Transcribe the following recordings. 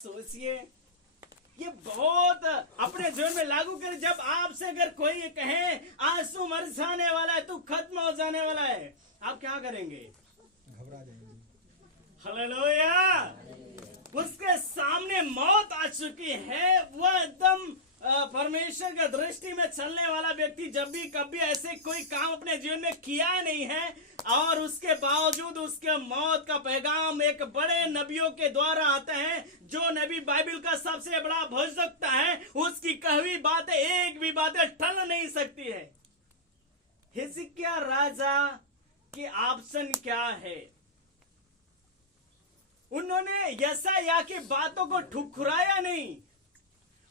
सोचिए, ये बहुत अपने जीवन में लागू करें। जब आपसे अगर कोई कहे आंसू मर जाने वाला है, तू खत्म हो जाने वाला है, आप क्या करेंगे? घबरा जाएंगे। हालेलुया। उसके सामने मौत आ चुकी है, वह एकदम परमेश्वर के दृष्टि में चलने वाला व्यक्ति जब भी कभी ऐसे कोई काम अपने जीवन में किया नहीं है और उसके बावजूद उसके मौत का पैगाम एक बड़े नबियों के द्वारा आता है, जो नबी बाइबल का सबसे बड़ा भविष्यवक्ता है, उसकी कही बातें एक भी बातें टल नहीं सकती है। हिजकिय्याह राजा की ऑप्शन क्या है? उन्होंने यशायाह की बातों को ठुकराया नहीं।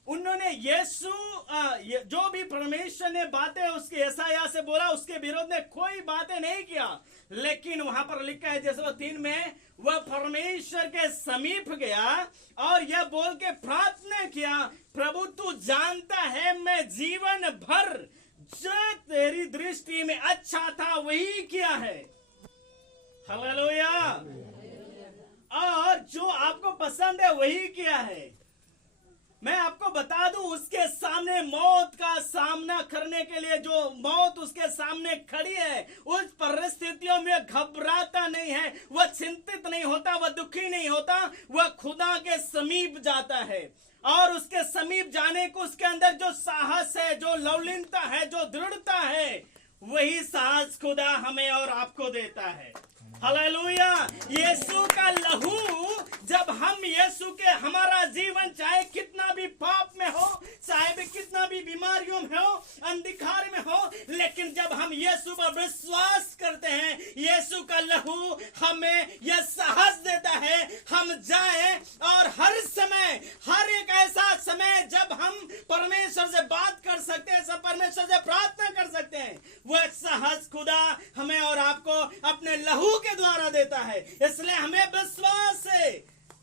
उन्होंने यीशु जो भी परमेश्वर ने बातें उसके यशायाह से बोला, उसके विरोध में कोई बातें नहीं किया। लेकिन वहां पर लिखा है जैसे 3 में, वह परमेश्वर के समीप गया और यह बोल के प्रार्थना किया, प्रभु तू जानता है मैं जीवन भर जो तेरी दृष्टि में अच्छा था वही किया है। हालेलुया। और जो आपको पसंद है वही किया है। मैं आपको बता दूं, उसके सामने मौत का सामना करने के लिए जो मौत उसके सामने खड़ी है, उस परिस्थितियों में घबराता नहीं है, वह चिंतित नहीं होता, वह दुखी नहीं होता, वह खुदा के समीप जाता है। और उसके समीप जाने को उसके अंदर जो साहस है, जो लवलीनता है, जो दृढ़ता है, वही साहस खुदा हमें और आपको देता है। हालेलुया। यीशु का लहू, जब हम यीशु के, हमारा जीवन चाहे कितना भी पाप में हो, चाहे भी कितना भी बीमारियों में हो, अंधकार में हो, लेकिन जब हम यीशु पर विश्वास करते हैं, यीशु का लहू हमें यह साहस देता है, हम जाएं और हर समय, हर एक ऐसा समय जब हम परमेश्वर से बात कर सकते हैं, सब परमेश्वर से प्रार्थना कर सकते हैं, वह साहस खुदा हमें और आपको अपने लहू के द्वारा देता है। इसलिए हमें विश्वास है।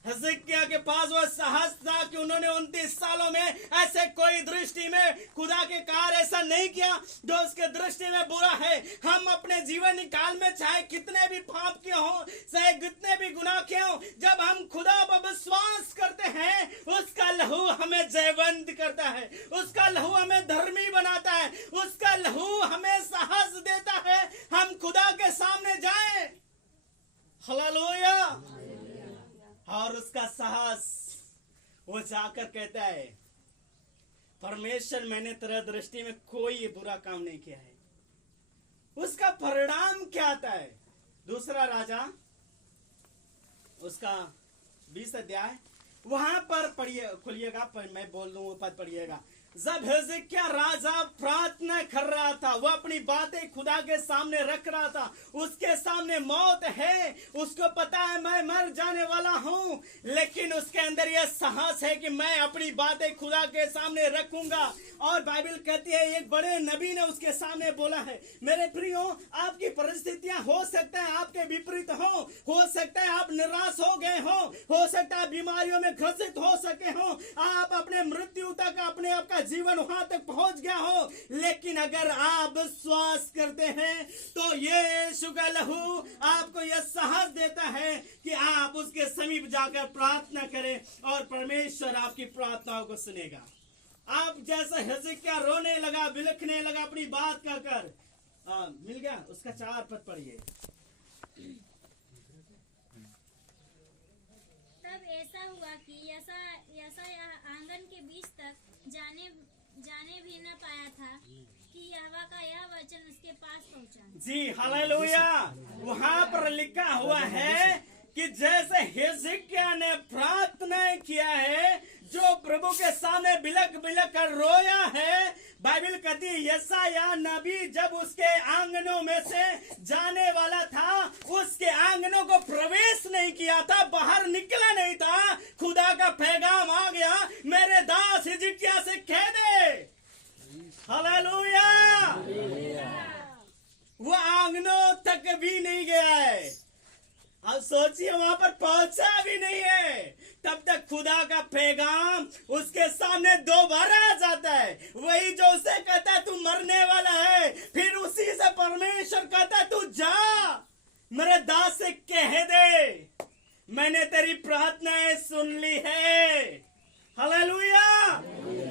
हिजकिय्याह के पास वह साहस था कि उन्होंने 29 सालों में ऐसे कोई दृष्टि में खुदा के कार्य ऐसा नहीं किया जो उसके दृष्टि में बुरा है। हम अपने जीवन काल में चाहे कितने भी पाप किए हो, चाहे कितने भी गुनाह किए हो, जब हम खुदा पर विश्वास करते हैं, उसका लहू हमें जयवंत करता है, उसका लहू हमें धर्मी बनाता है, उसका लहू हमें साहस देता है हम खुदा के सामने जाएं। हालेलुया। और उसका साहस, वो जाकर कहता है, परमेश्वर मैंने तेरा दृष्टि में कोई बुरा काम नहीं किया है। उसका परिणाम क्या आता है? दूसरा राजा उसका 20 अध्याय, वहां पर पढ़िए, खुलिएगा, मैं बोल दूं वो पद पढ़िएगा। जब हिजकिय्याह राजा प्रार्थना कर रहा था, वह अपनी बातें खुदा के सामने रख रहा था, उसके सामने मौत है, उसको पता है मैं मर जाने वाला हूं, लेकिन उसके अंदर यह साहस है कि मैं अपनी बातें खुदा के सामने रखूंगा। और बाइबल कहती है एक बड़े नबी ने उसके सामने बोला है, मेरे प्रियो, आपकी परिस्थितियां हो सकता है आपके विपरीत हो सकता है आप निराश हो गए हो सकता है बीमारियों में ग्रसित हो सके हो, आप अपने मृत्यु तक अपने आपका जीवन वहां तक पहुंच गया हो, लेकिन अगर आप विश्वास करते हैं तो यीशु का लहू आपको यह साहस देता है कि आप उसके समीप जाकर प्रार्थना करें और परमेश्वर आपकी प्रार्थनाओं को सुनेगा। आप जैसा हिजकिय्याह रोने लगा, बिलखने लगा अपनी बात कहकर, मिल गया। उसका 4 पद पढ़िए। तब ऐसा हुआ कि यशायाह आंगन के बीच तक जाने भी न पाया था कि यहोवा का यह वचन उसके पास पहुंचा। जी हालेलुया। वहां पर लिखा हुआ है कि जैसे हिजकिय्याह ने प्रार्थना किया है, जो प्रभु के सामने बिलख बिलख कर रोया है, बाइबल कहती है यशायाह नबी जब उसके आंगनों में से जाने वाला था, उसके आंगनों को प्रवेश नहीं किया था, बाहर निकला नहीं था, खुदा का पैगाम आ गया, मेरे दास हिजकिय्याह से कह दे। हालेलुया। वो आंगनों तक भी नहीं गया है। अब सोचिए, वहां पर पहुंचा भी नहीं है, तब तक खुदा का पैगाम उसके सामने दोबारा आ जाता है। वही जो उसे कहता है तू मरने वाला है, फिर उसी से परमेश्वर कहता है तू जा, मेरे दास से कह दे मैंने तेरी प्रार्थनाएं सुन ली है। हालेलुया।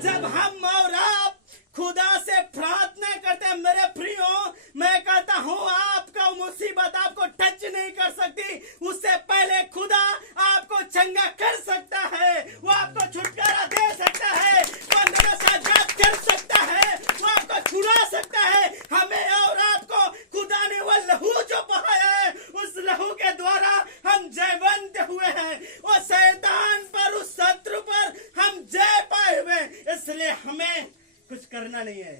जब हम और आप खुदा से प्रार्थना करते हैं मेरे प्रियो, मैं कहता हूँ आपका मुसीबत आपको टच नहीं कर सकती। उससे पहले खुदा आपको चंगा कर सकता है, वो आपको छुटकारा दे सकता है, वो अंधेरे से आजाद कर सकता है, वो आपको छुड़ा सकता है। हमें और आपको खुदा ने वो लहू जो बहाया है, उस लहू के द्वारा हम जयवंत हुए हैं। वो शैतान पर, उस शत्रु पर हम जय पाए हुए। इसलिए हमें कुछ करना नहीं है,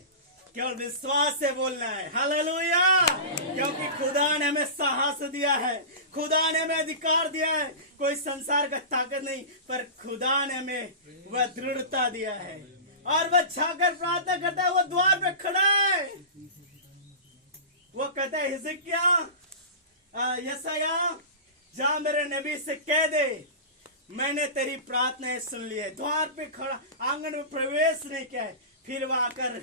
केवल विश्वास से बोलना है। हालेलुया। क्योंकि खुदा ने हमें साहस दिया है, खुदा ने हमें अधिकार दिया है। कोई संसार का ताकत नहीं, पर खुदा ने हमें वह दृढ़ता दिया है। और वह जाकर प्रार्थना करता है, वो द्वार पे खड़ा है। वो कहता है हिजकिय्याह, यशायाह, जा मेरे नबी से कह दे मैंने तेरी प्रार्थनाएं सुन ली है। द्वार पे खड़ा, आंगन में प्रवेश नहीं किया है। फिर वह आकर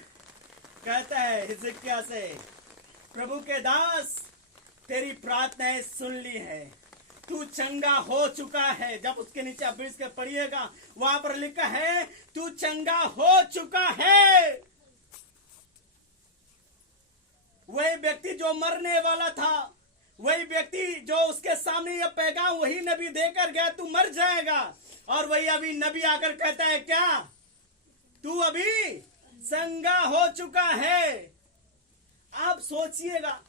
कहता है हिजकिय्याह से, प्रभु के दास तेरी प्रार्थनाएं सुन ली है, तू चंगा हो चुका है। जब उसके नीचे आप बीच के पढ़िएगा, वहां पर लिखा है तू चंगा हो चुका है। वही व्यक्ति जो मरने वाला था, वही व्यक्ति जो उसके सामने यह पैगाम वही नबी देकर गया, तू मर जाएगा। और वही अभी नबी आकर कहता है क्या, तू अभी चंगा हो चुका है। आप सोचिएगा,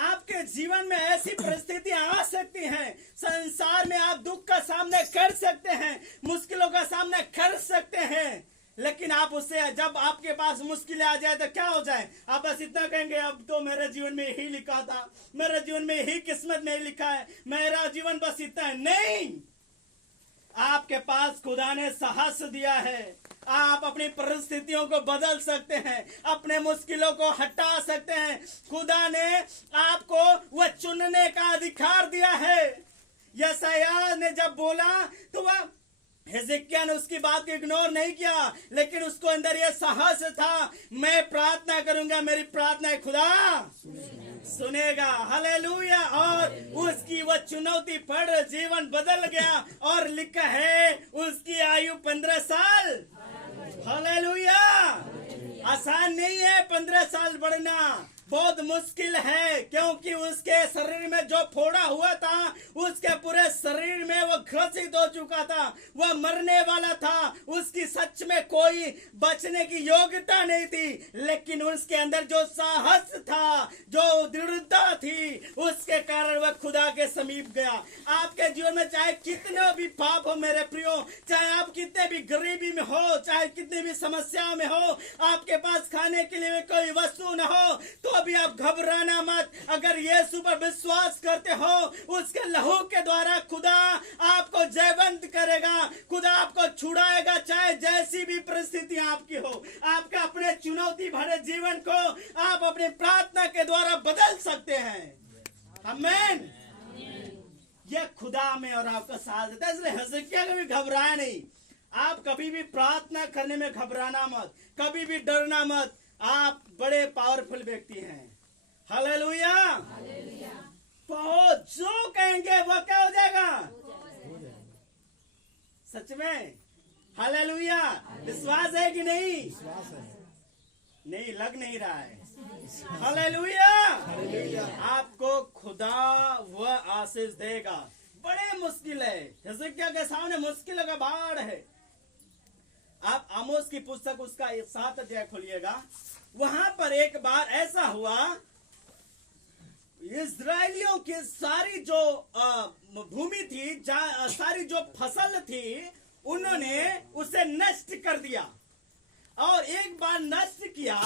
आपके जीवन में ऐसी परिस्थितियां आ सकती हैं, संसार में आप दुख का सामना कर सकते हैं, मुश्किलों का सामना कर सकते हैं, लेकिन आप उससे, जब आपके पास मुश्किलें आ जाए तो क्या हो जाए, आप बस इतना कहेंगे अब तो मेरे जीवन में यही लिखा था, मेरे जीवन में यही किस्मत में लिखा है, मेरा जीवन बस इतना है। नहीं, आपके पास खुदा ने साहस दिया है। आप अपनी परिस्थितियों को बदल सकते हैं, अपने मुश्किलों को हटा सकते हैं। खुदा ने आपको वह चुनने का अधिकार दिया है। यशायाह ने जब बोला तो वह हिजकिय्याह ने उसकी बात को इग्नोर नहीं किया, लेकिन उसको अंदर यह साहस था, मैं प्रार्थना करूंगा, मेरी प्रार्थना खुदा सुनेगा। हालेलुया। और उसकी वह चुनौती पर जीवन बदल गया और लिखा है उसकी आयु 15 साल। हालेलुया। आसान नहीं है 15 साल बढ़ना, बहुत मुश्किल है, क्योंकि उसके शरीर में जो फोड़ा हुआ था, उसके पूरे शरीर में वो ग्रसित हो चुका था, वह मरने वाला था, उसकी सच में कोई बचने की योग्यता नहीं थी। लेकिन उसके अंदर जो साहस था, जो दृढ़ता थी, उसके कारण वह खुदा के समीप गया। आपके जीवन में चाहे कितने भी पाप हो मेरे प्रियो, चाहे आप कितने भी गरीबी में हो, चाहे कितनी भी समस्याओं में हो, आपके पास खाने के लिए कोई वस्तु न हो, तो अभी आप घबराना मत। अगर यीशु पर विश्वास करते हो, उसके लहू के द्वारा खुदा आपको जयवंत करेगा, खुदा आपको छुड़ाएगा। चाहे जैसी भी परिस्थिति आपकी हो, आपके अपने चुनौती भरे जीवन को आप अपनी प्रार्थना के द्वारा बदल सकते हैं। आमीन। यह खुदा में और आपका साथ देता है। इसलिए हिजकिय्याह कभी घबराया नहीं। आप कभी भी प्रार्थना करने में घबराना मत, कभी भी डरना मत। आप बड़े पावरफुल व्यक्ति हैं। हालेलुया। बहुत जो कहेंगे वो क्या हो जाएगा, सच में। हालेलुया। विश्वास है कि नहीं? नहीं, लग नहीं रहा है। हालेलुया। आपको खुदा वह आशीष देगा। बड़े मुश्किल है, हिजकिय्याह के सामने मुश्किल का बाढ़ है। आप आमोस की पुस्तक उसका 7 अध्याय खोलिएगा। वहां पर एक बार ऐसा हुआ, इस्राएलियों की सारी जो भूमि थी, सारी जो फसल थी, उन्होंने उसे नष्ट कर दिया। और एक बार नष्ट किया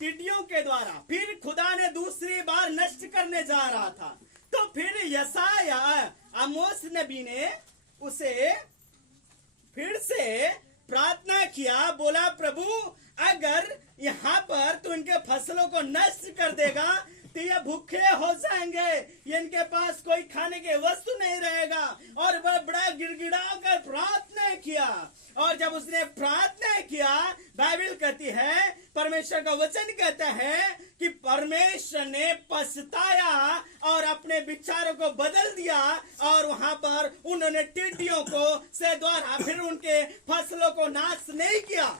टिड्डियों के द्वारा, फिर खुदा ने दूसरी बार नष्ट करने जा रहा था। तो फिर यशायाह आमोस नबी ने उसे फिर से प्रार्थना किया, बोला प्रभु अगर यहाँ पर तू इनके फसलों को नष्ट कर देगा तो ये भूखे हो जाएंगे, इनके पास कोई खाने की वस्तु नहीं रहेगा। और वह बड़ा गिड़गिड़ा कर प्रार्थना किया। और जब उसने प्रार्थना किया, बाइबल कहती है, परमेश्वर का वचन कहता है कि परमेश्वर ने पछताया और अपने विचारों को बदल दिया, और वहां पर उन्होंने टिड्डियों को से द्वारा फिर उनके फसलों को नाश नहीं किया।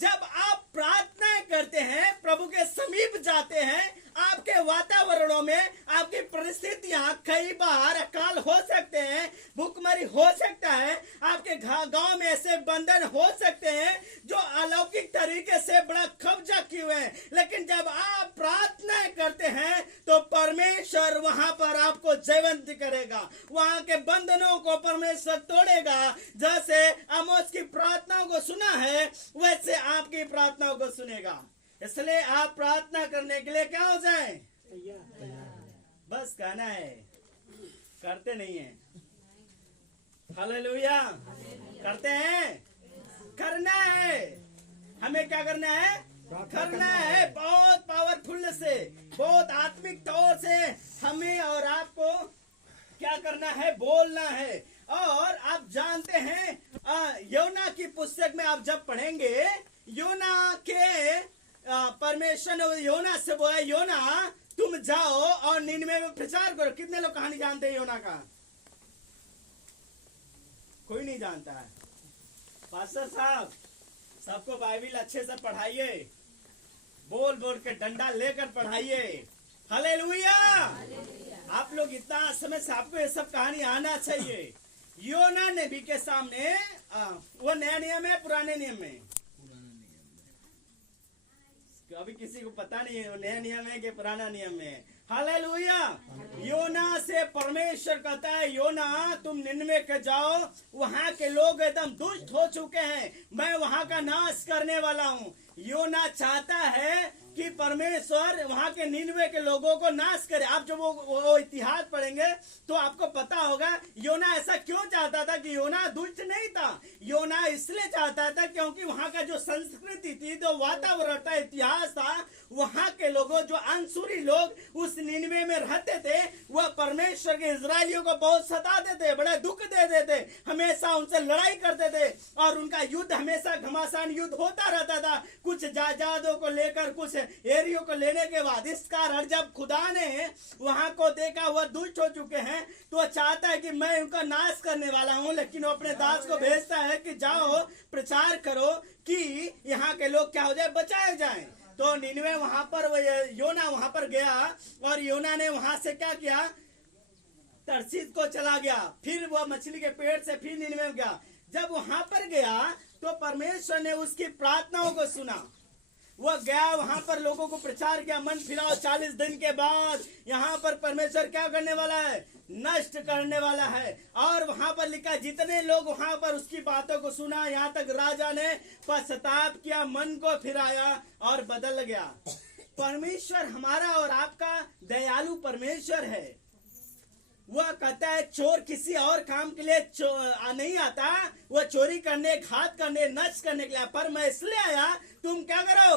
जब आप प्रार्थना करते हैं, प्रभु के समीप जाते हैं, आपके वातावरणों में आपकी परिस्थितियां कई बार अकाल हो सकते हैं, भूखमरी हो सकता है, आपके गांव में ऐसे बंधन हो सकते हैं जो अलौकिक तरीके से बड़ा कब्जा किए हुए हैं, लेकिन जब आप प्रार्थना करते हैं तो परमेश्वर वहां पर आपको जीवंत करेगा, वहां के बंधनों को परमेश्वर तोड़ेगा। जैसे आमोस की प्रार्थनाओं को सुना है, वैसे आपकी प्रार्थनाओं को सुनेगा। इसलिए आप प्रार्थना करने के लिए क्या हो जाए, बस कहना है, करते नहीं है। हालेलुया, करते हैं, करना है। हमें क्या करना है, करना है। बहुत पावरफुल से, बहुत आत्मिक तौर से हमें और आपको क्या करना है, बोलना है। और आप जानते हैं, योना की पुस्तक में आप जब पढ़ेंगे, योना के परमेश्वर ने योना से बोला, योना तुम जाओ और निनवे में प्रचार करो। कितने लोग कहानी जानते हैं योना का? कोई नहीं जानता है। पास्टर साहब, सबको बाइबल अच्छे से पढ़ाइए, बोल बोल के डंडा लेकर पढ़ाइए। हालेलुया। आप लोग इतना समय से आपको ये सब कहानी आना चाहिए। योना नबी के सामने वो नया नियम है, पुराने नियम में? अभी किसी को पता नहीं है वो नया नियम है कि पुराना नियम है। हालेलुया। योना से परमेश्वर कहता है, योना तुम निनवे के जाओ, वहां के लोग एकदम दुष्ट हो चुके हैं, मैं वहां का नाश करने वाला हूँ। योना चाहता है कि परमेश्वर वहां के निनवे के लोगों को नाश करे। आप जब वो इतिहास पढ़ेंगे तो आपको पता होगा योना ऐसा क्यों चाहता था। कि योना दुष्ट नहीं था, योना इसलिए चाहता था क्योंकि वहां का जो संस्कृति थी, जो वातावरण था, इतिहास था, वहां के लोगों, जो अंसुरी लोग उस निनवे में रहते थे, वह परमेश्वर के इजरायलियों को बहुत सताते थे, बड़े दुख देते थे, हमेशा उनसे लड़ाई करते थे, और उनका युद्ध हमेशा घमासान युद्ध होता रहता था, कुछ जायदादों को लेकर, कुछ एरियो को लेने के बाद। इस कारण जब खुदा ने वहां को देखा वह दुष्ट हो चुके हैं, तो वह चाहता है कि मैं उनका नाश करने वाला हूं, लेकिन वो अपने दास को भेजता है कि जाओ प्रचार करो कि यहाँ के लोग क्या हो जाए, बचाए जाएं। तो निनवे वहां पर, योना वहां पर गया, और योना ने वहां से क्या किया, तरसीस को चला गया, फिर वह मछली के पेट से फिर निनवे गया। जब वहां पर गया तो परमेश्वर ने उसकी प्रार्थनाओं को सुना। वह गया, वहां पर लोगों को प्रचार किया, मन फिराओ। 40 दिन के बाद यहाँ पर परमेश्वर क्या करने वाला है, नष्ट करने वाला है। और वहां पर लिखा, जितने लोग वहां पर उसकी बातों को सुना, यहाँ तक राजा ने पश्चाताप किया, मन को फिराया और बदल गया। परमेश्वर हमारा और आपका दयालु परमेश्वर है। वह कहता है, चोर किसी और काम के लिए नहीं आता, वह चोरी करने, घात करने, नष्ट करने के लिए, पर मैं इसलिए आया तुम क्या करो,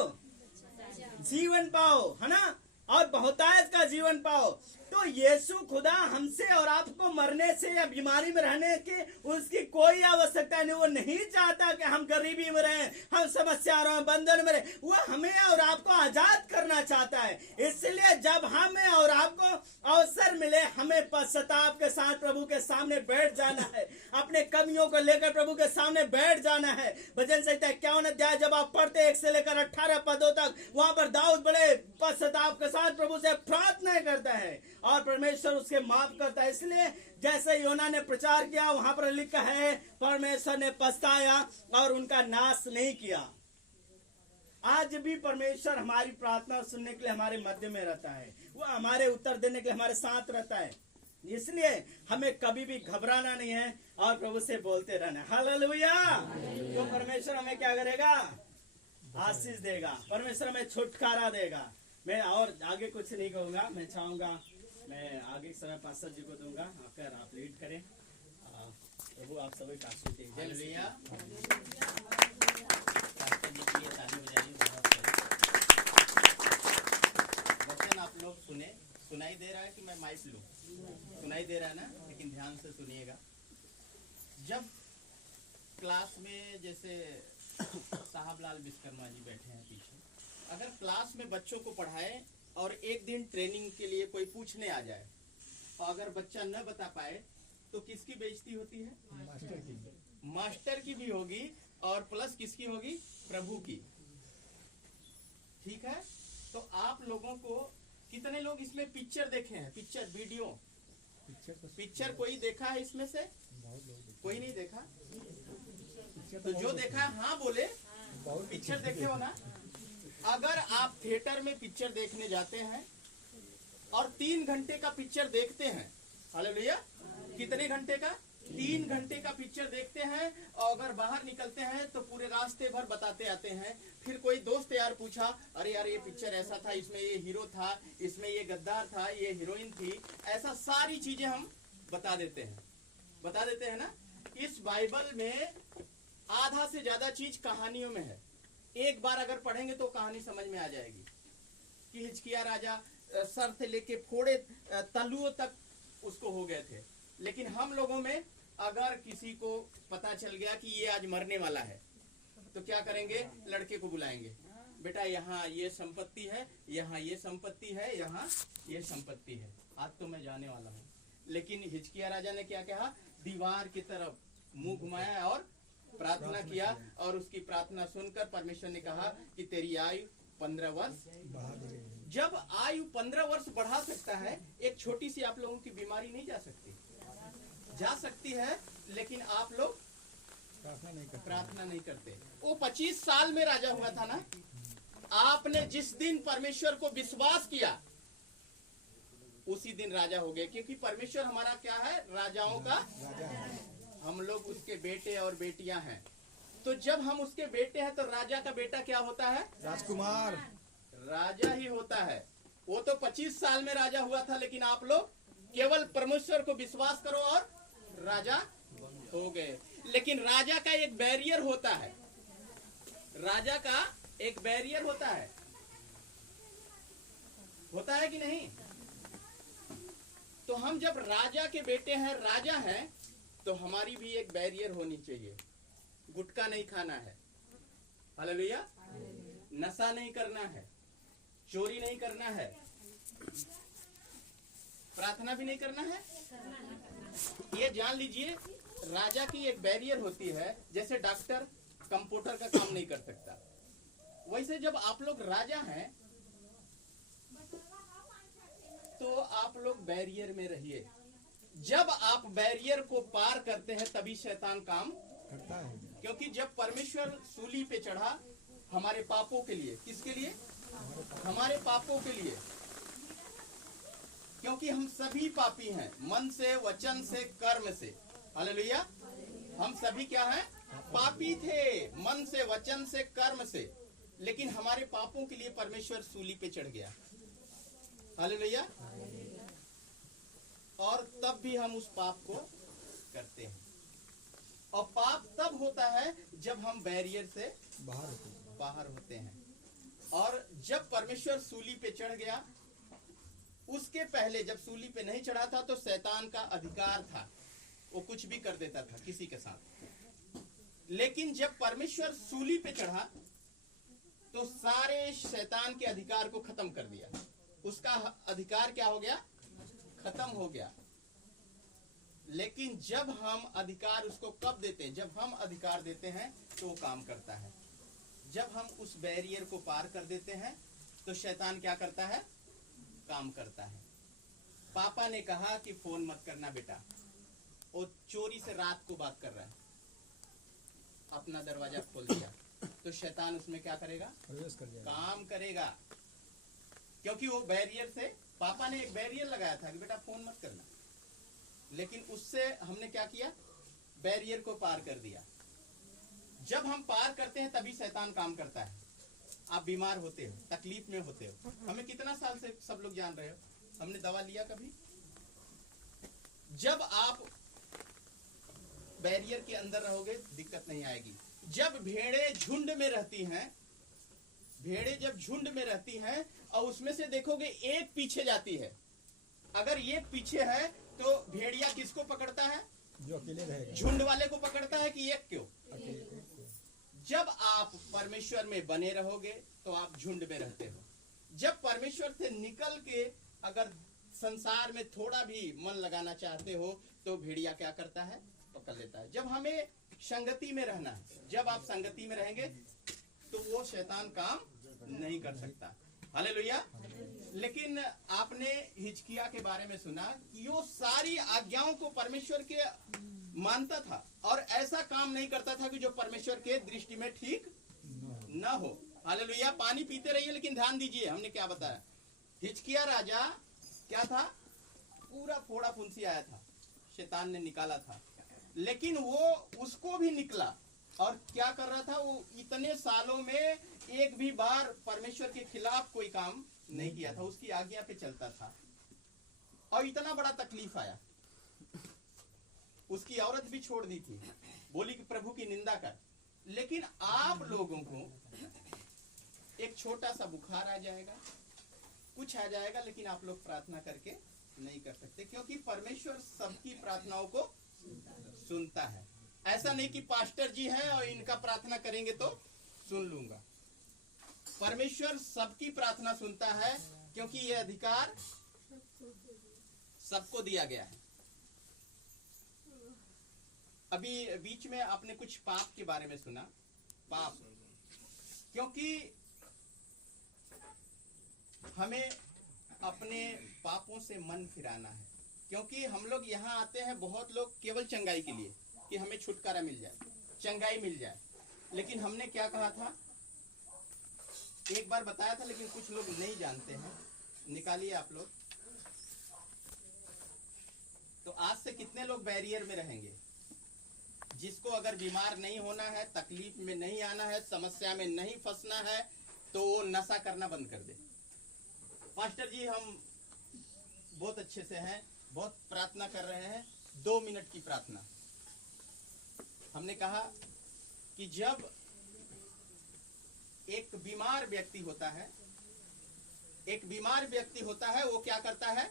जीवन पाओ, है ना, और बहुतायत का जीवन पाओ। तो यीशु खुदा हमसे और आपको मरने से या बीमारी में रहने की उसकी कोई आवश्यकता नहीं। वो नहीं चाहता कि हम गरीबी में रहें, हम समस्याओं में, बंधन में रहें। वो हमें और आपको आजाद करना चाहता है। इसलिए जब हमें और आपको अवसर मिले, हमें पश्चाताप के साथ प्रभु के सामने बैठ जाना है, अपने कमियों को लेकर प्रभु के सामने बैठ जाना है। भजन संहिता 51 अध्याय जब आप पढ़ते 1 से लेकर 18 पदों तक, वहां पर दाऊद बड़े पश्चाताप के साथ प्रभु से प्रार्थना करता है और परमेश्वर उसके माफ करता है। इसलिए जैसे योना ने प्रचार किया, वहां पर लिखा है परमेश्वर ने पछताया और उनका नाश नहीं किया। आज भी परमेश्वर हमारी प्रार्थना सुनने के लिए हमारे मध्य में रहता है, वो हमारे उत्तर देने के लिए हमारे साथ रहता है। इसलिए हमें कभी भी घबराना नहीं है और प्रभु से बोलते रहना है। हालेलुया। तो परमेश्वर हमें क्या करेगा, आशीष देगा, परमेश्वर हमें छुटकारा देगा। मैं और आगे कुछ नहीं कहूंगा, मैं चाहूंगा मैं आगे समय पास्टर जी को दूंगा, आकर आप लीड करें। प्रभु आप सभी का आशीष दे। हालेलुया। पास्टर जी की ये ताली बजाइए, बहुत सही। वचन आप लोग सुने, सुनाई दे रहा है कि मैं माइक लूं? सुनाई दे रहा है ना, लेकिन ध्यान से सुनिएगा। जब क्लास में जैसे साहब लाल विश्वकर्मा जी बैठे हैं पीछे, अगर क्लास में बच्चों को पढ़ाए और एक दिन ट्रेनिंग के लिए कोई पूछने आ जाए और अगर बच्चा न बता पाए तो किसकी बेइज्जती होती है? मास्टर की भी होगी और प्लस किसकी होगी? प्रभु की। ठीक है, तो आप लोगों को कितने लोग इसमें पिक्चर देखे हैं? पिक्चर वीडियो पिक्चर कोई देखा है इसमें से? कोई नहीं देखा? तो जो देखा है हाँ बोले। पिक्चर देखे हो ना? अगर आप थिएटर में पिक्चर देखने जाते हैं और 3 घंटे का पिक्चर देखते हैं, हालेलुया, कितने घंटे का? 3 घंटे का पिक्चर देखते हैं और अगर बाहर निकलते हैं तो पूरे रास्ते भर बताते आते हैं। फिर कोई दोस्त यार पूछा, अरे यार ये पिक्चर ऐसा था, इसमें ये हीरो था, इसमें ये गद्दार था, ये हीरोइन थी, ऐसा सारी चीजें हम बता देते हैं ना। इस बाइबल में आधा से ज्यादा चीज कहानियों में है। एक बार अगर पढ़ेंगे तो कहानी समझ में आ जाएगी कि हिजकिय्याह राजा सर से लेके फोड़े तलुओं तक उसको हो गए थे। लेकिन हम लोगों में अगर किसी को पता चल गया कि ये आज मरने वाला है तो क्या करेंगे? लड़के को बुलाएंगे, बेटा यहाँ ये संपत्ति है, यहाँ ये संपत्ति है, यहाँ ये संपत्ति है, आज तो मैं जाने वाला हूँ। लेकिन हिजकिय्याह राजा ने क्या कहा? दीवार की तरफ मुंह घुमाया और प्रार्थना किया और उसकी प्रार्थना सुनकर परमेश्वर ने कहा कि तेरी आयु 15 वर्ष। जब आयु 15 वर्ष बढ़ा सकता है, एक छोटी सी आप लोगों की बीमारी नहीं जा सकती? जा सकती है, लेकिन आप लोग प्रार्थना नहीं करते। वो 25 साल में राजा हुआ था ना। आपने जिस दिन परमेश्वर को विश्वास किया उसी दिन राजा हो गए, क्योंकि परमेश्वर हमारा क्या है? राजाओं का। हम लोग उसके बेटे और बेटियां हैं। तो जब हम उसके बेटे हैं तो राजा का बेटा क्या होता है? राजकुमार, राजा ही होता है। वो तो 25 साल में राजा हुआ था, लेकिन आप लोग केवल परमेश्वर को विश्वास करो और राजा हो गए। लेकिन राजा का एक बैरियर होता है, राजा का एक बैरियर होता है कि नहीं? तो हम जब राजा के बेटे हैं, राजा हैं, तो हमारी भी एक बैरियर होनी चाहिए। गुटखा नहीं खाना है, हालेलुया, नशा नहीं करना है, चोरी नहीं करना है, प्रार्थना भी नहीं करना है। ये जान लीजिए, राजा की एक बैरियर होती है। जैसे डॉक्टर कंप्यूटर का काम नहीं कर सकता, वैसे जब आप लोग राजा हैं तो आप लोग बैरियर में रहिए। जब आप बैरियर को पार करते हैं तभी शैतान काम करता है। क्योंकि जब परमेश्वर सूली पे चढ़ा हमारे पापों के लिए, किसके लिए? हमारे पापों के लिए, क्योंकि हम सभी पापी हैं, मन से, वचन से, कर्म से। हालेलुया, हम सभी क्या हैं? पापी थे, मन से, वचन से, कर्म से। लेकिन हमारे पापों के लिए परमेश्वर सूली पे चढ़ गया। हालेलुया, और तब भी हम उस पाप को करते हैं। और पाप तब होता है जब हम बैरियर से बाहर होते हैं। और जब परमेश्वर सूली पे चढ़ गया, उसके पहले जब सूली पे नहीं चढ़ा था तो शैतान का अधिकार था, वो कुछ भी कर देता था किसी के साथ। लेकिन जब परमेश्वर सूली पे चढ़ा तो सारे शैतान के अधिकार को खत्म कर दिया। उसका अधिकार क्या हो गया? खत्म हो गया। लेकिन जब हम अधिकार उसको कब देते हैं? जब हम अधिकार देते हैं तो वो काम करता है। जब हम उस बैरियर को पार कर देते हैं तो शैतान क्या करता है? काम करता है। पापा ने कहा कि फोन मत करना बेटा, वो चोरी से रात को बात कर रहा है, अपना दरवाजा खोल दिया तो शैतान उसमें क्या करेगा? प्रवेश कर जाएगा, काम करेगा। क्योंकि वो बैरियर से, पापा ने एक बैरियर लगाया था कि बेटा फोन मत करना, लेकिन उससे हमने क्या किया? बैरियर को पार कर दिया। जब हम पार करते हैं तभी शैतान काम करता है। आप बीमार होते हो, तकलीफ में होते हो, हमें कितना साल से सब लोग जान रहे हो, हमने दवा लिया कभी? जब आप बैरियर के अंदर रहोगे दिक्कत नहीं आएगी। जब भेड़ें झुंड में रहती हैं, भेड़ें जब झुंड में रहती हैं और उसमें से देखोगे एक पीछे जाती है, अगर एक पीछे है तो भेड़िया किसको पकड़ता है? जो अकेले रहेगा, झुंड वाले को पकड़ता है कि एक क्यों? जब आप परमेश्वर में बने रहोगे तो आप झुंड में रहते हो। जब परमेश्वर से निकल के अगर संसार में थोड़ा भी मन लगाना चाहते हो तो भेड़िया क्या करता है, पकड़ लेता है। जब हमें संगति में रहना है, जब आप संगति में रहेंगे तो वो शैतान काम नहीं कर सकता। हालेलुया। लेकिन आपने हिजकिय्याह के बारे में सुना कि वो सारी आज्ञाओं को परमेश्वर के मानता था और ऐसा काम नहीं करता था कि जो परमेश्वर के दृष्टि में ठीक न हो। हालेलुया। पानी पीते रहिए, लेकिन ध्यान दीजिए हमने क्या बताया। हिजकिय्याह राजा क्या था, पूरा फोड़ा फुंसी आया था, शैतान ने निकाला था, लेकिन वो उसको भी निकला और क्या कर रहा था, वो इतने सालों में एक भी बार परमेश्वर के खिलाफ कोई काम नहीं किया था, उसकी आज्ञा पे चलता था। और इतना बड़ा तकलीफ आया, उसकी औरत भी छोड़ दी थी, बोली कि प्रभु की निंदा कर। लेकिन आप लोगों को एक छोटा सा बुखार आ जाएगा, कुछ आ जाएगा, लेकिन आप लोग प्रार्थना करके नहीं कर सकते, क्योंकि परमेश्वर सबकी प्रार्थनाओं को सुनता है। ऐसा नहीं कि पास्टर जी हैं और इनका प्रार्थना करेंगे तो सुन लूंगा। परमेश्वर सबकी प्रार्थना सुनता है, क्योंकि यह अधिकार सबको दिया गया है। अभी बीच में आपने कुछ पाप के बारे में सुना, पाप, क्योंकि हमें अपने पापों से मन फिराना है। क्योंकि हम लोग यहाँ आते हैं, बहुत लोग केवल चंगाई के लिए, कि हमें छुटकारा मिल जाए, चंगाई मिल जाए। लेकिन हमने क्या कहा था, एक बार बताया था, लेकिन कुछ लोग नहीं जानते हैं, निकालिए आप लोग। तो आज से कितने लोग बैरियर में रहेंगे? जिसको अगर बीमार नहीं होना है, तकलीफ में नहीं आना है, समस्या में नहीं फंसना है, तो वो नशा करना बंद कर दे। मास्टर जी हम बहुत अच्छे से हैं, बहुत प्रार्थना कर रहे हैं, 2 मिनट की प्रार्थना। हमने कहा कि जब एक बीमार व्यक्ति होता है, एक बीमार व्यक्ति होता है, वो क्या करता है?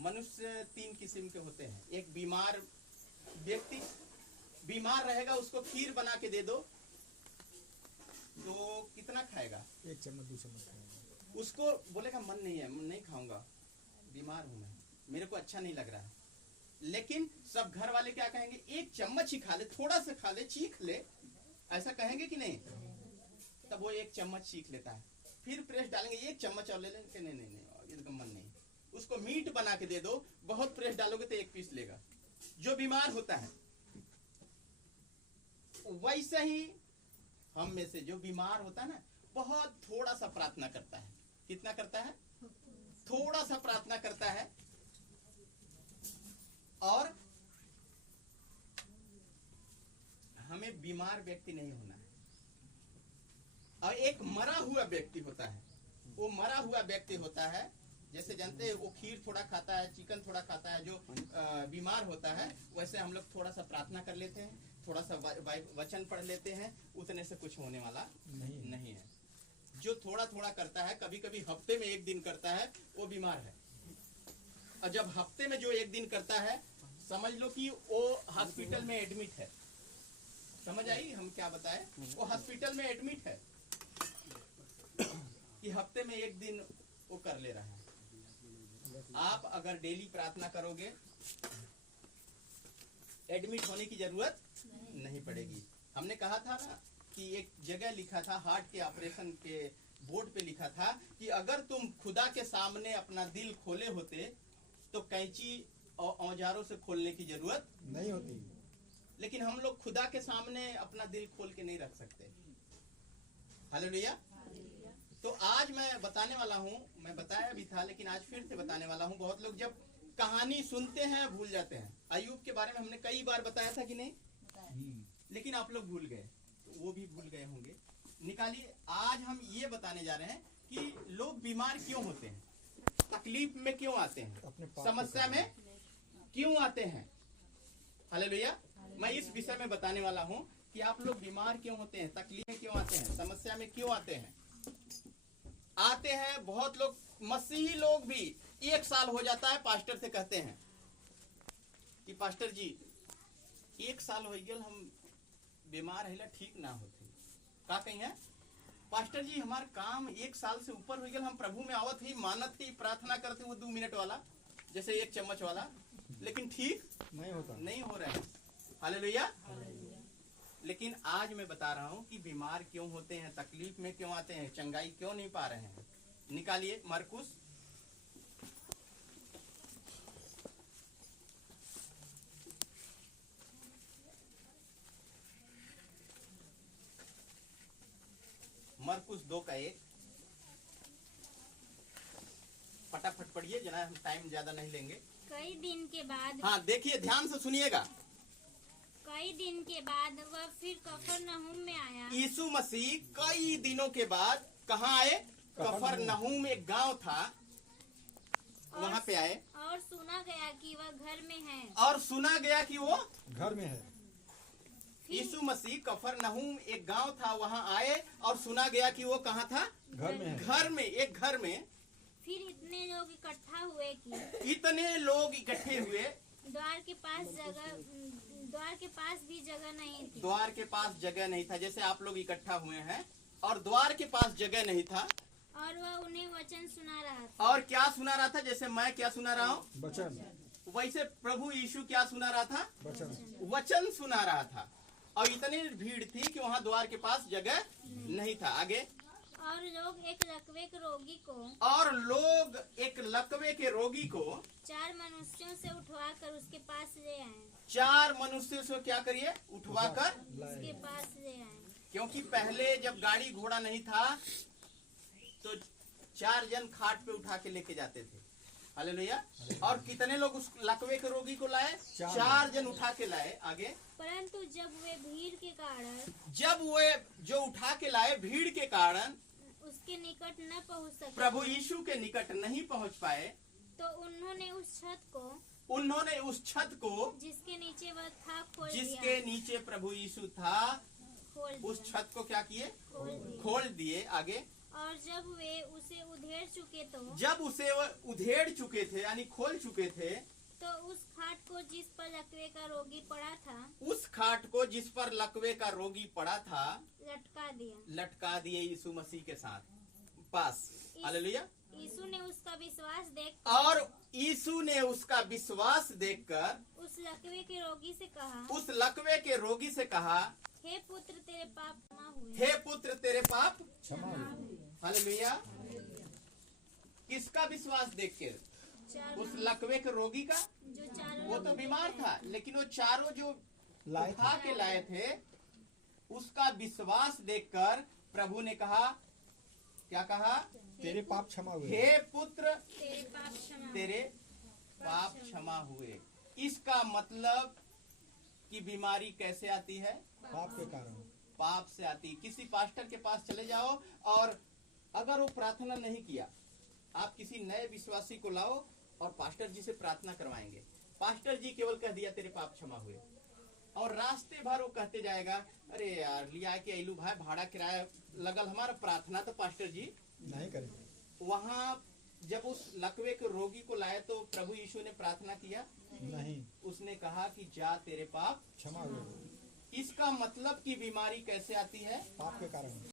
मनुष्य 3 किस्म के होते हैं। एक बीमार व्यक्ति बीमार रहेगा, उसको खीर बना के दे दो तो कितना खाएगा? 1 चम्मच 2 चम्मच खाएगा। उसको बोलेगा मन नहीं है, नहीं खाऊंगा, बीमार हूं मैं, मेरे को अच्छा नहीं लग रहा है। लेकिन सब घर वाले क्या कहेंगे? 1 चम्मच ही खा ले, थोड़ा सा खा ले, चीख ले, ऐसा कहेंगे कि नहीं? तब वो 1 चम्मच चीख लेता है, फिर प्रेस डालेंगे, 1 चम्मच और ले लेंगे, नहीं नहीं नहीं, इसका मन नहीं। उसको मीट बना के दे दो, बहुत प्रेस डालोगे तो 1 पीस लेगा। जो बीमार होता है, वैसे ही हम में से जो बीमार होता है ना, बहुत थोड़ा सा प्रार्थना करता है। कितना करता है? थोड़ा सा प्रार्थना करता है। और हमें बीमार व्यक्ति नहीं होना है। और एक मरा हुआ व्यक्ति होता है, वो मरा हुआ व्यक्ति होता है, जैसे जानते हैं वो खीर थोड़ा खाता है, चिकन थोड़ा खाता है, जो बीमार होता है, वैसे हम लोग थोड़ा सा प्रार्थना कर लेते हैं, थोड़ा सा वचन पढ़ लेते हैं, उतने से कुछ होने वाला नहीं है। जो थोड़ा थोड़ा करता है, कभी कभी हफ्ते में 1 दिन करता है, वो बीमार है। और जब हफ्ते में जो 1 दिन करता है, समझ लो कि वो हॉस्पिटल में एडमिट है। समझ आई हम क्या बताए? वो हॉस्पिटल में एडमिट है कि हफ्ते में 1 दिन वो कर ले रहा है। आप अगर डेली प्रार्थना करोगे, एडमिट होने की जरूरत नहीं पड़ेगी। हमने कहा था ना कि एक जगह लिखा था, हार्ट के ऑपरेशन के बोर्ड पे लिखा था कि अगर तुम खुदा के सामने अपना दिल खोले होते तो कैंची और औजारों से खोलने की जरूरत नहीं होती। लेकिन हम लोग खुदा के सामने अपना दिल खोल के नहीं रख सकते। हालेलुया। तो आज मैं बताने वाला हूँ, मैं बताया भी था लेकिन आज फिर से बताने वाला हूँ। बहुत लोग जब कहानी सुनते हैं भूल जाते हैं। अय्यूब के बारे में हमने कई बार बताया था कि नहीं, लेकिन आप लोग भूल गए, तो वो भी भूल गए होंगे। निकालिए, आज हम ये बताने जा रहे हैं कि लोग बीमार क्यों होते हैं, तकलीफ में क्यों आते हैं, समस्या में क्यों आते हैं। हालेलुया। मैं इस विषय में बताने वाला हूँ कि आप लोग बीमार क्यों होते हैं, तकलीफ में क्यों आते हैं, समस्या में क्यों आते हैं। बहुत लोग, मसीही लोग भी 1 साल हो जाता है, पास्टर से कहते हैं कि पास्टर जी 1 साल हो गया, हम बीमार है ठीक ना होती का कही है पास्टर जी हमार काम 1 साल से ऊपर हो गया हम प्रभु में आवत ही मानत ही प्रार्थना करते वो 2 मिनट वाला जैसे 1 चम्मच वाला लेकिन ठीक नहीं होता। नहीं हो रहा है। हालेलुया। लेकिन आज मैं बता रहा हूँ कि बीमार क्यों होते हैं, तकलीफ में क्यों आते हैं, चंगाई क्यों नहीं पा रहे हैं। निकालिए मरकुस मरकुस 2:1 फटाफट पढ़िए जना हम टाइम ज्यादा नहीं लेंगे। कई दिन के बाद हाँ देखिए ध्यान से सुनिएगा। कई दिन के बाद वह फिर कफरनहूम में आया। यीशु मसीह कई दिनों के बाद कहाँ आए? कफरनहूम एक गांव था वहाँ पे आए और सुना गया कि वह घर में है। और सुना गया कि वो घर में है। यीशु मसीह कफरनहूम एक गांव था वहाँ आए और सुना गया कि वो कहाँ था? घर में है। घर में, एक घर में। फिर इतने लोग इकट्ठा हुए कि इतने लोग इकट्ठे हुए द्वार के पास भी जगह नहीं थी। द्वार के पास जगह नहीं था। जैसे आप लोग इकट्ठा हुए हैं और द्वार के पास जगह नहीं था और वह उन्हें वचन सुना रहा था। और क्या सुना रहा था? जैसे मैं क्या सुना रहा हूँ वचन। वैसे प्रभु यीशु क्या सुना रहा था? वचन। वचन सुना रहा था। और इतनी भीड़ थी कि वहाँ द्वार के पास जगह नहीं था। आगे और लोग एक लकवे के रोगी को 4 मनुष्यों से उठवाकर उसके पास ले आए। 4 मनुष्यों से क्या करिए? उठवाकर उसके पास ले आए। क्योंकि पहले जब गाड़ी घोड़ा नहीं था तो 4 जन खाट पे उठा के लेके जाते थे। हालेलुया। और कितने लोग उस लकवे के रोगी को लाए? 4 जन उठा के लाए। आगे परंतु जब वे भीड़ के कारण जो उठा के लाए भीड़ के कारण उसके निकट न पहुंच सके, प्रभु यीशु के निकट नहीं पहुंच पाए, तो उन्होंने उस छत को जिसके नीचे वह था जिसके नीचे प्रभु यीशु था उस छत को क्या किए? खोल दिए। आगे और जब वे उसे उधेड़ चुके थे यानी खोल चुके थे तो उस खाट को जिस पर लकवे का रोगी पड़ा था लटका दिए यीशु मसीह के साथ पास। हालेलुया। यीशु ने उसका विश्वास देखकर उस लकवे के रोगी से कहा, हे पुत्र तेरे पाप क्षमा हुए। हालेलुया। किसका विश्वास देख के? उस लकवे के रोगी का। जो चारों वो तो बीमार था लेकिन वो चारों जो लाए उठा के लाए थे उसका विश्वास देखकर प्रभु ने कहा, क्या कहा? तेरे पाप क्षमा हुए। हे पुत्र तेरे पाप तेरे पाप क्षमा हुए। इसका मतलब कि बीमारी कैसे आती है? पाप के कारण। पाप से आती। किसी पास्टर के पास चले जाओ और अगर वो प्रार्थना नहीं किया, आप किसी नए विश्वासी को लाओ और पास्टर जी से प्रार्थना करवाएंगे। पास्टर जी केवल कह दिया तेरे पाप क्षमा हुए और रास्ते भर वो कहते जाएगा, अरे यार लिया के अइलू भाई, भाड़ा किराया लगल, हमारा प्रार्थना तो पास्टर जी नहीं करेंगे। वहाँ जब उस लकवे के रोगी को लाए तो प्रभु यीशु ने प्रार्थना किया नहीं। उसने कहा कि जा तेरे पाप क्षमा हुए। इसका मतलब कि बीमारी कैसे आती है? पाप के कारण।